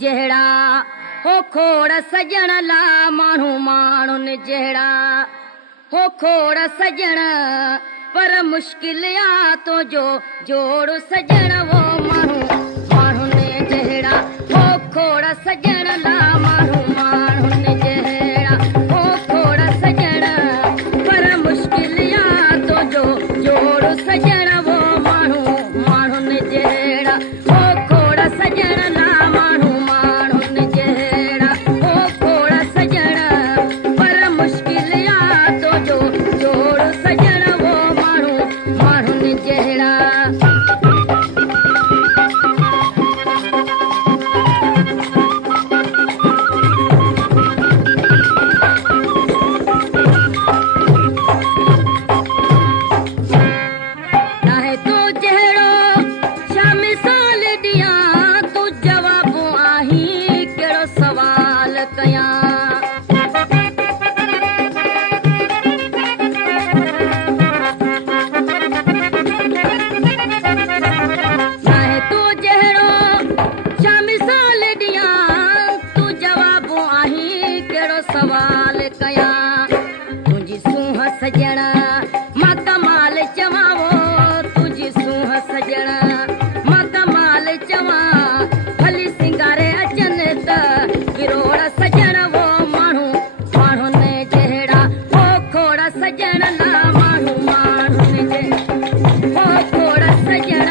जहिड़ा हो खोड़ सजण ला माण्हुनि जहिड़ा हो खोड़ सजण पर मुश्किल आ तो जो जोड़ सजण वो माण्हुनि जहिड़ा हो खोड़ सजण ला माण्हुनि जहिड़ा हो खोड़ सजण पर मुश्किल आ तो जो जोड़ सजण वो माण्हुनि जहिड़ा हो खोड़ सजण ला माण्हुनि जहिड़ा हो खोड़ सजण पर मुश्किल आ तो जो जोड़ सजण वो माण्हुनि जहिड़ा नाहे तूं जहिड़ो छा मिसाल ॾियां तूं जवाब आहीं कहिड़ो सवाल कयां नाहे तूं जहिड़ो छा मिसाल ॾियां तूं जवाब आहीं कहिड़ो सवाल कयां तुंहिंजी सूंहं सजण मां कमाल चवां वो तुंहिंजी सूंहं सजण मां कमाल चवां भली सिंगारे अचनि त विरोड़ सजण वो माण्हुनि जहिड़ा हो खोड़ सजण ला माण्हुनि जे हो खोड़ सजण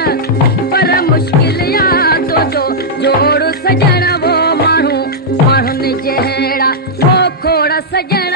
पर मुश्किल आ तो जो जोड़ सजण वो माण्हुनि जहिड़ा हो खोड़ सजण